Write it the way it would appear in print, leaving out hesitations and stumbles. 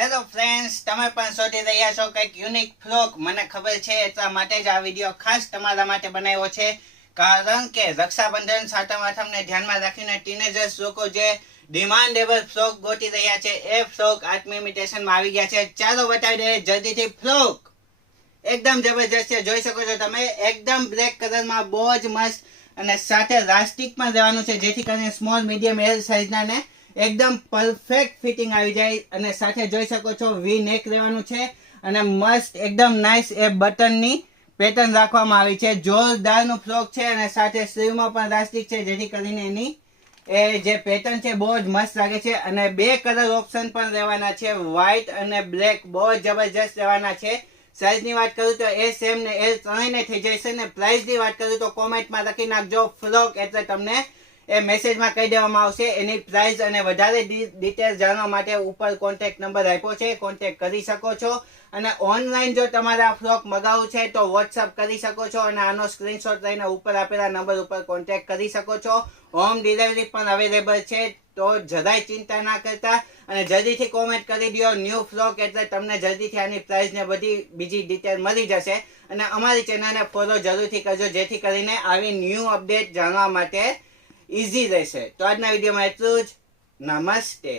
Hello friends, તમે પણ શોધી રહ્યા છો કંઈક યુનિક ફ્રોક. મને ખબર છે, એટલા માટે જ આ વિડીયો ખાસ તમારા માટે બનાવ્યો છે. કારણ કે રક્ષાબંધન, સાતમ આઠમને ધ્યાનમાં રાખીને ટીનેજર્સ લોકો જે ડિમાન્ડેબલ ફ્રોક ગોતી રહ્યા છે, એ ફ્રોક આત્મ ઇમિટેશનમાં આવી ગયા છે. ચાલો બતાવી દે જલ્દીથી ફ્રોક. એકદમ જબરજસ્ત છે, જોઈ શકો છો તમે. એકદમ બ્લેક કલરમાં બહુ જ મસ્ત, અને સાથે રાસ્ટિક પણ રહેવાનું છે, જેથી કરીને સ્મોલ મીડિયમ એલ સાઇઝના ને એકદમ પરફેક્ટ ફિટિંગ આવી જાય. અને સાથે જોઈ શકો છો વી નેક રહેવાનું છે, અને મસ્ત એકદમ નાઇસ એ બટનની પેટર્ન રાખવામાં આવી છે. જોરદારનું ફ્રોક છે, અને સાથે સ્લીવમાં પણ રાસ્ટિક છે, જેથી કરીને એની એ જે પેટર્ન છે બહુ જ મસ્ત લાગે છે. અને બે કલર ઓપ્શન પણ રહેવાના છે, વ્હાઇટ અને બ્લેક. બહુ જબરજસ્ત રહેવાના છે. સાઇઝની વાત કરું તો એ સેમ ને એલ ત્રણેયને થઈ જશે. ને પ્રાઇસની વાત કરું તો કોમેન્ટમાં લખી નાખજો ફ્રોક, એટલે તમને એ મેસેજમાં કહી દેવામાં આવશે એની પ્રાઇસ. અને વધારે ડિટેલ્સ જાણવા માટે ઉપર કોન્ટેક્ટ નંબર આપ્યો છે, કોન્ટેક્ટ કરી શકો છો. અને ઓનલાઈન જો તમારે આ ફ્રોક મગાવવું છે તો વોટ્સઅપ કરી શકો છો, અને આનો સ્ક્રીનશોટ લઈને ઉપર આપેલા નંબર ઉપર કોન્ટેક્ટ કરી શકો છો. હોમ ડિલિવરી પણ અવેલેબલ છે, તો જરાય ચિંતા ના કરતા. અને જલ્દીથી કોમેન્ટ કરી દો ન્યૂ ફ્રોક, એટલે તમને જલ્દીથી આની પ્રાઇસ ને બધી બીજી ડિટેલ મળી જશે. અને અમારી ચેનલને ફોલો જરૂરથી કરજો, જેથી કરીને આવી ન્યૂ અપડેટ જાણવા માટે ઈઝી રહેશે. તો આજના વિડીયોમાં એટલું જ. નમસ્તે.